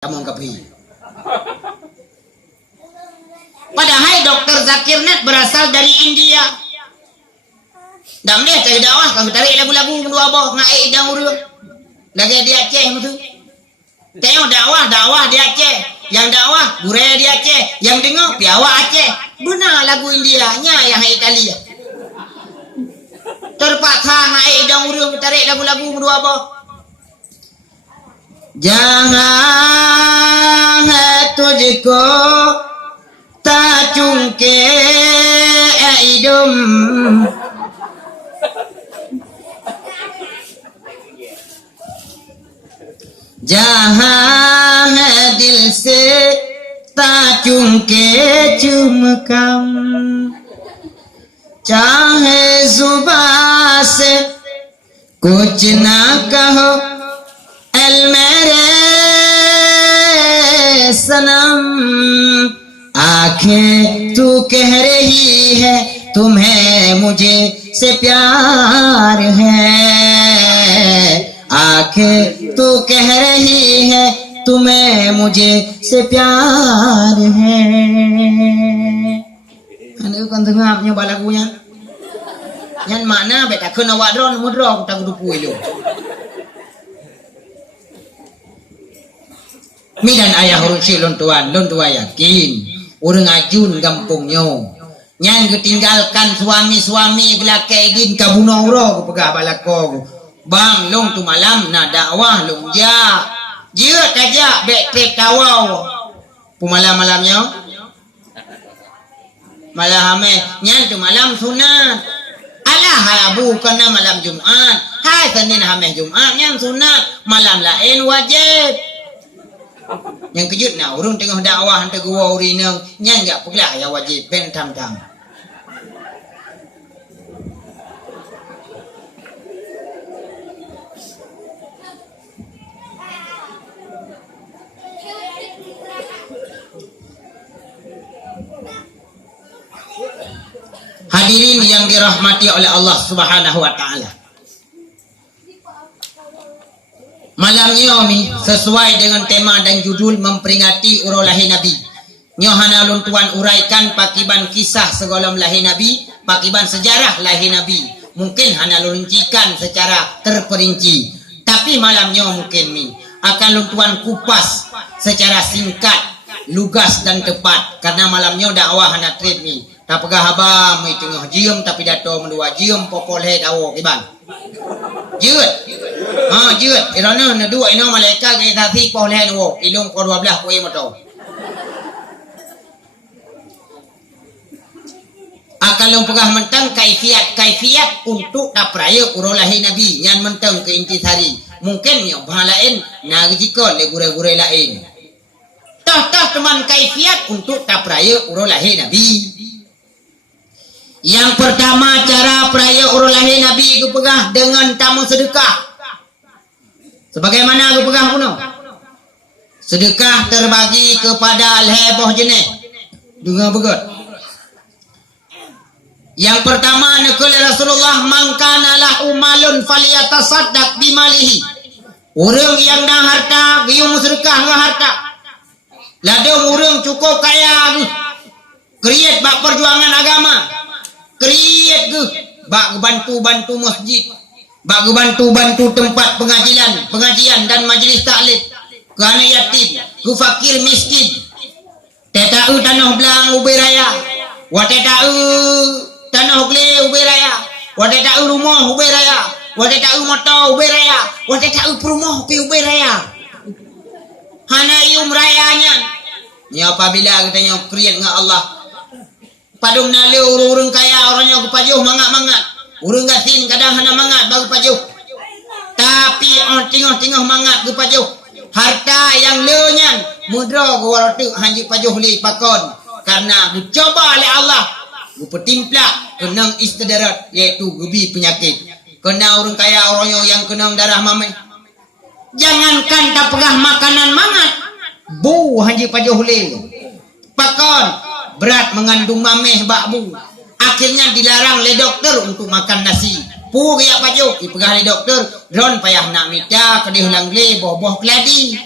Kamu kapi. Padahal Dr. Zakir Naik berasal dari India. Dah dia cari dakwah, kamu tarik lagu-lagu dua abah ngai dan urang. Lagi di Aceh betul. Tengok dakwah di Aceh. Yang dakwah gurau di Aceh, yang dengar piawak Aceh. Benar lagu India nya yang Italia. Terpaksa ngai dan urang tarik lagu-lagu dua abah. Jangan है तुझको ताचुं के idum जहां है दिल से ताचुं के चुमकम चाहे जुबान से कुछ ना कहो मेरे सनम आंखें तू कह रही है तुम्हें मुझे से प्यार है आंखें तू कह रही है तुम्हें मुझे से प्यार है anu kan dengar nyoba lagunya yang mana beta kena wadron mudro tak dupu yo mi dan ayah urusi lon tua yakin urang ajun gampungnya nyan ketinggalkan suami gelakai din kabuno uro pegah balako bang long tu malam na dakwah long ja dia kaja bek trip tawau malamnya malam nyan tu malam sunat alah abu kana malam Jumat hai Senin hameh Jumat nyan sunat malam lain wajib yang kejut nak urung tengah dakwah hantar gua urinang nyang enggak pegelah ya wajib ben tam-tam hadirin yang dirahmati oleh Allah Subhanahu wa taala. Malam ini sesuai dengan tema dan judul memperingati urau lahir Nabi. Nyohana lun tuan uraikan pakiban kisah segolom lahir Nabi, pakiban sejarah lahir Nabi. Mungkin hana lun rincikan secara terperinci. Tapi malamnya mungkin mi akan lun tuan kupas secara singkat, lugas dan tepat. Karena malamnya dakwah hana trip mi. Tak pegah abang mi tengah jium tapi dato mendua jium popol he dawo kiban. Jeut. Jeut. Irana na dua ino malaikat ke tati po lehen wo. Ilong ko 12 po imo to. Akalong pegah mentang kaifiat untuk dapraya urau lahir Nabi yang mentang ke intisari. Mungkin yo bahalain na gijikon le gure-gure lain. Tah teman kaifiat untuk dapraya urau lahir Nabi. Yang pertama cara peraya urau lahir Nabi ku pegah dengan tamu sedekah. Sebagaimana aku pegah kuno. Sedekah terbagi kepada al-heboh jenis. Dengar begot. Yang pertama nakul Rasulullah man kana lahu malun falyatasaddaq bimalihi. Orang yang dah harta, gium sedekah dengan harta. Ladang orang cukup kaya tu. Kreat bak perjuangan agama. Kreat ke bak bantu masjid. Bak bantu tempat pengajian dan majlis taklim. Ke anak yatim, ke fakir miskin. Tetau tanah belang ubi raya. Wa tetau tanah gle ubi raya. Wa tetau rumah ubi raya. Wa tetau motor ubi raya. Wa tetau perumah pi ubi raya. Hana yum rayanya. Ya apabila katanya kriat dengan Allah. Padung nale urang kaya orangnya kepajuh mangat-mangat. Urang gasin kadang hana mangat baru pajuh. Tapi tengah-tengah mangat ke pajuh. Harta yang lenyan mudra gua tu hanji pajuh li pakon. Karena dicoba oleh Allah. Gu petimplak kenang istidarat iaitu gebi penyakit. Kena urang kaya orangnya yang kenang darah mamai. Jangankan tak pegah makanan mangat. Bu hanji pajuh li. Pakon berat mengandung mameh bakbu. Akhirnya dilarang oleh doktor untuk makan nasi. Pu ya pajuk ipegah oleh doktor. Dron payah nak mita kedih langgle boh keladi.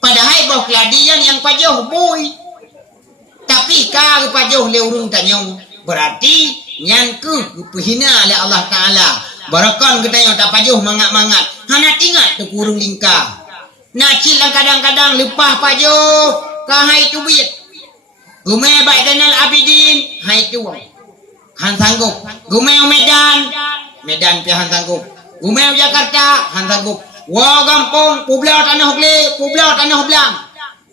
Padahal bau keladian yang pajuh boy. Tapi kau pajuh le urung tanyong. Berarti nyan ke pehina oleh Allah Taala. Barakon kita yang tak pajuh mangat-mangat. Hana tingat tu kurung lingkar. Nak cilang kadang-kadang lepah pajuh. Kahai tu biat. Gumai baik Zainal Abidin. Hai tu. Han sanggup. Gumai Medan pihak han sanggup. Gumai Jakarta han sanggup. Wah gampung, Pulau Tanah Hogli, Pulau Tanah Hoblang.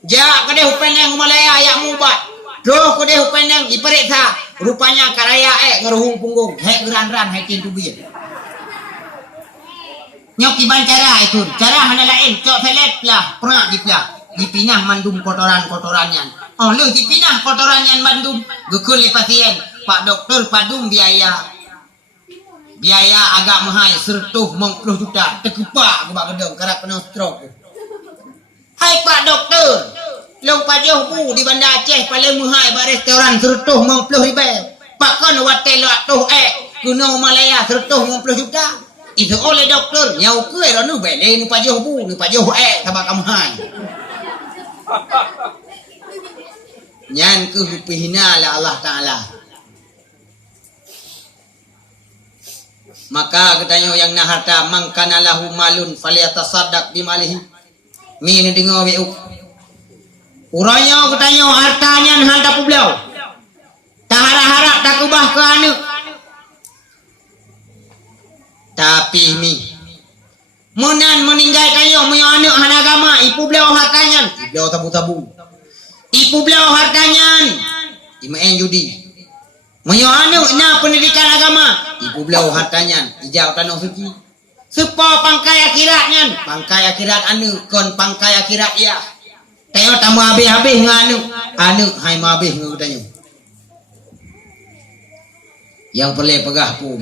Jak kedai hupenang Malaya yang mubat. Doh kedai hupenang iperiksa. Rupanya karaya ngeruhung punggung. Hek geran-ran hai tin tubi. Nyok iban cara itu. Cara hana lain, cok selet lah, perak diplah. Dipinah mandum kotoran-kotorannya. Oh, lu dipinah kotorannya mandum. Gukul le pasien. Pak doktor padum biaya agak mahal sertuh 50 juta terkepak ke bak gedung kerap kena stroke. Hai Pak Doktor, long pajuh bu di Bandar Aceh paling mahal bak restoran sertuh 50 ribu. Pak kon hotel tu Gunung Malaya sertuh 50 juta. Itu oleh doktor nyau ke rono bele ni pajuh bu ni pajuh tabak mahal. Nyan ke hupihina la Allah Taala. Maka katanya yang nak harta mangkana lahu malun falyatasaddaq bimalihi. Min dengar weuk. Uranya katanya hartanya handa pulau. Tak harap-harap tak ubah ke anak. Tapi mi menan meninggal kayo punya anak han agama ipu belau hartanya. Belau tabu-tabu. Ipu belau hartanya. Imaen judi. Punya anak na pendidikan agama. Ibu belau hartanya. Ijau tanah suci. Sepa pangkai akhiratnya. Pangkai akhirat anu. Kon pangkai akhirat ya. Tayo tamu habis-habis dengan anu. Anu hai ma habis dengan katanya. Yang boleh pegah pun.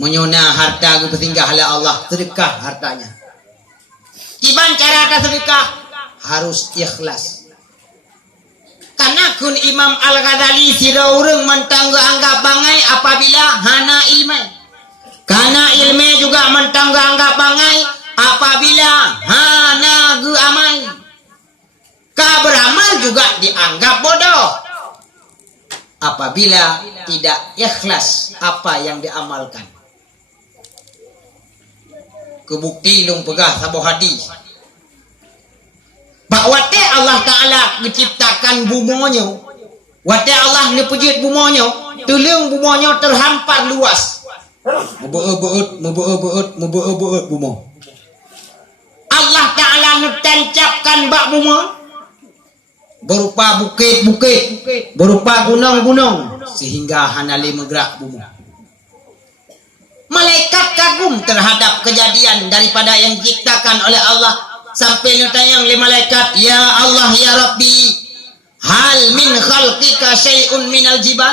Menyona harta ke bersinggah oleh Allah. Sedekah hartanya. Iban cara tak sedekah. Harus ikhlas. Karena kun Imam Al-Ghazali sira urang mentangga anggap bangai apabila hana ilmu. Karena ilmu juga mentangga anggap bangai apabila hana gu amal. Ka beramal juga dianggap bodoh apabila tidak ikhlas apa yang diamalkan. Kebukti lung pegah sabuh hadis. Pak wate Allah Ta'ala menciptakan bumonya. Wate Allah ni pejit bumonya. Tulung bumonya terhampar luas. Membeut bumo. Allah Ta'ala mentancapkan bak bumo. Berupa bukit-bukit. Berupa gunung-gunung. Sehingga hanali menggerak bumo. Malaikat kagum terhadap kejadian daripada yang diciptakan oleh Allah. Sampai ditanya oleh malaikat, ya Allah ya Rabbi, hal min khalqika syai'un minal jibal?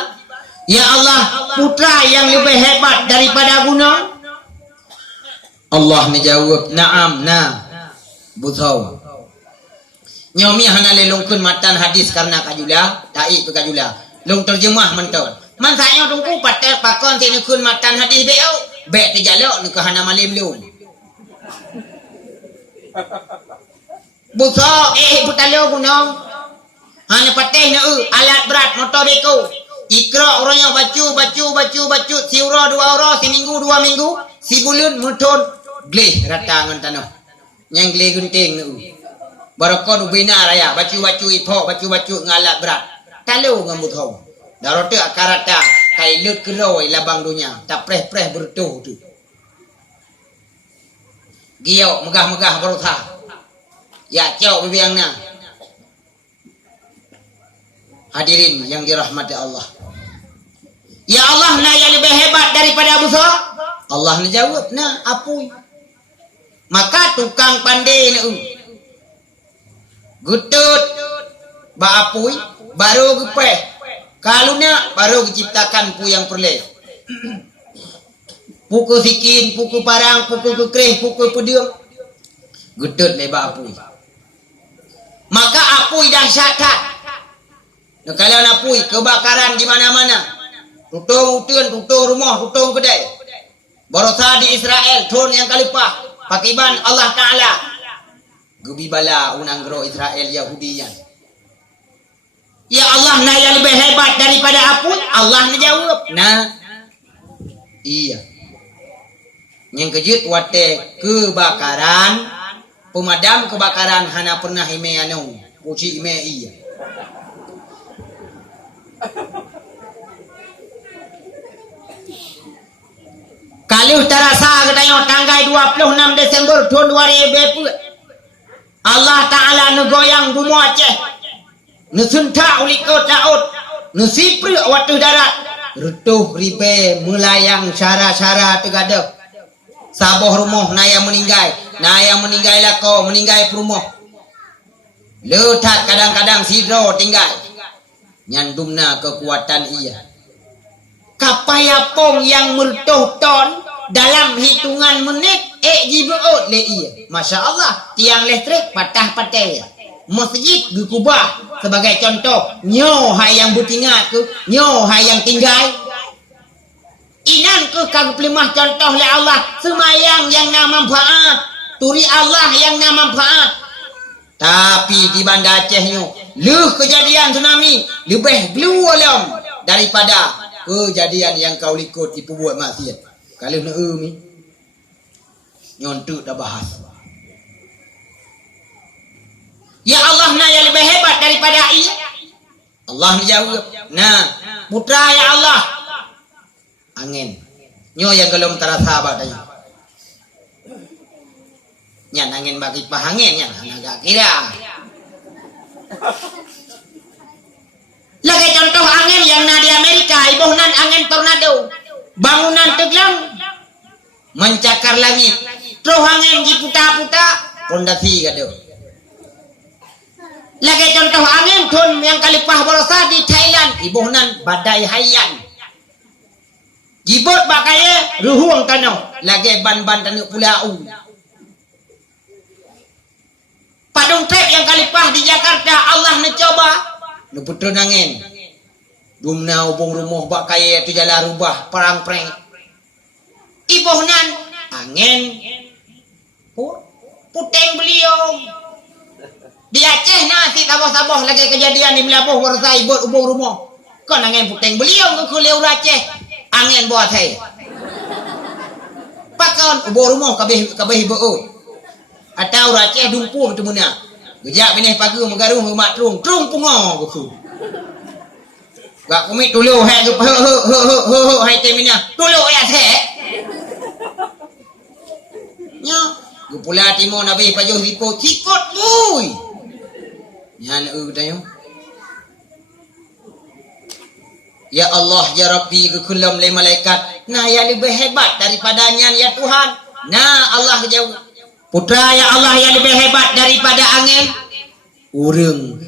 Ya Allah, putra yang lebih hebat daripada gunung? Allah menjawab, na'am, buthau. Nyomi hana lelungkun matan hadis karena kajula, ta'i pekajula. Lung terjemah mentol. Man saya tunggu patel pakon sini kun matan hadis beo, be terjalok ni ke hana malim lung. Buso putalo gunung. Hanya patih na alat berat motor beko. Ikra orangnya bacu siura 2 orang seminggu 2 minggu sibulun mutun gleh rata ngan tanah. Yang gleh gunting na barakon ubina raya bacu ipo bacu ngalat berat. Talo ngam buthau. Darote akarata kai lut keroi labang dunia tak preh bertuh tu. Giau megah-megah berutha. Ya cau bibiangna. Hadirin yang dirahmati Allah. Ya Allah, na yang lebih hebat daripada Abu Thor? Allah menjawab, na apui. Maka tukang pandai na gutut ba apui baru gepeh. Kalau na baru diciptakan pu yang perle. Pukul sikin, pukul parang, pukul kekreh, pukul pedung. Gudut leba apui. Maka apui dahsyat. Nah, kalau apui kebakaran di mana-mana. Tutung utun, tutung rumah, tutung kedai. Barosa di Israel, turun yang kalipah. Pakiban Allah Ta'ala Gubi bala unang gero Israel Yahudian. Ya Allah, nah yang lebih hebat daripada apun? Allah menjawab. Nah, iya. Yang kejut wate kebakaran, pemadam kebakaran hana pernah ime anu, uci ime iya. Kalau terasa katanya tanggal 26 Desember tahun 2020, Allah Ta'ala negoyang bumi Aceh, nesunta ulikot laut, nesipri waktu darat, retuh ribe melayang cara-cara tegadah. Saboh rumah naya meninggal lah kau meninggal perumah. Letak kadang-kadang sidro tinggal. Nyandumna kekuatan ia. Kapayapong yang mertuh ton dalam hitungan menit jibuot le ia. Masya Allah, tiang listrik patah-patah. Masjid Kubah sebagai contoh. Nyo hai yang butingat tu, nyo hai yang tinggal. Inan ke kagum lemah contoh le Allah. Semayang yang nak manfaat, turi Allah yang nak manfaat. Tapi di Banda Aceh nyo, kejadian tsunami lebih gelualam daripada kejadian yang kau likut ipu buat maksiat. Kalau nak ni nyontuk dah bahas. Ya Allah, nah yang lebih hebat daripada ia. Allah menjawab. Nah, putra ya Allah, angin. Nyo yang belum terasa tadi. Nyan angin bagi pahangin nyan agak kira. Lagi contoh angin yang na di Amerika, ibuhnan angin tornado. Bangunan teglang mencakar langit. Terus angin diputa-puta pondasi kado. Lagi contoh angin tun yang kalipah borosa di Thailand, ibuhnan badai haiyan. Jibot bakaya ruhuang tanah, lagi ban-ban tanah pulau. Padung trek yang kalipah di Jakarta, Allah mencoba neputun angin. Dumna ubung rumah bak kaya tu jalan rubah perang preng. Ibuhnan angin puteng beliau. Di Aceh nasi saboh-saboh lagi kejadian di Melabuh warsa ibut ubung rumah. Kon angin puteng beliau ke kuliah Aceh. Angin buat saya. Pakon ubung rumah kabeh ibut. Atau Aceh dumpuh tu mana. Gejak benih pagi mengaruh mak trung pungo beku. Gak kumit dulu hai tu hai temina. Dulu ya teh. Nya, gupula timon nabi pajuh sikot boy. Nyan tayo. Ya Allah ya Rabbi kekulam le malaikat. Nah yang lebih hebat daripadanya ya Tuhan. Nah Allah jauh. Putra ya Allah yang lebih hebat daripada angin. Urang